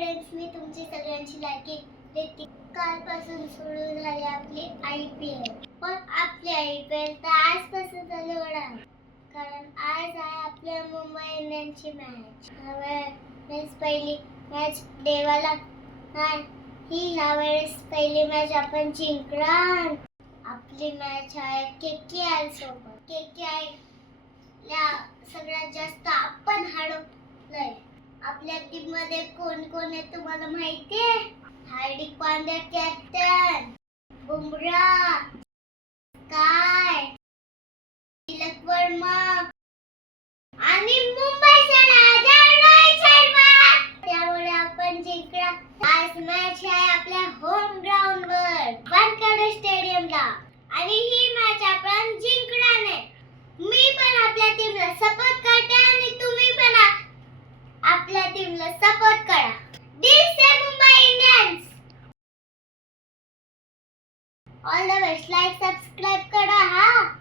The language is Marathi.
फ्रेंड्स, मी तुमची सगळ्यांची लाडकी ऋतिक. कालपासून सुरू झाली आपली IPL. पण आपली IPL तर आजपासून चालू होणार, कारण आज आहे आपल्या मुंबई इंडियन्सची मॅच. ह्यावेळेस पहिली मॅच देवाला नाही, ही ह्यावेळेस पहिली मॅच आपण जिंकणार. आपली मॅच आहे KKR सोबत. KKR ला सगळ्यात जास्त आपण हरवलंय. आपल्या टीम मध्ये कोण कोण आहे तुम्हाला माहिती आहे? हार्दिक पांड्या कॅप्टन, बुमराह, काय, तिलक वर्मा आणि मुंबईचा राजा रोहित शर्मा. त्यामुळे आपण जिंकणार. आज मॅच आहे आपल्या होम ग्राउंड वर, वानखेडे स्टेडियमला, आणि ही मॅच आपण जिंकणार आहे. मी पण आपल्या टीमला सपोर्ट करते आणि तुम्ही पण आपल्या टीमला सपोर्ट करा. This is Mumbai Indians. All the best. Like subscribe करा हा.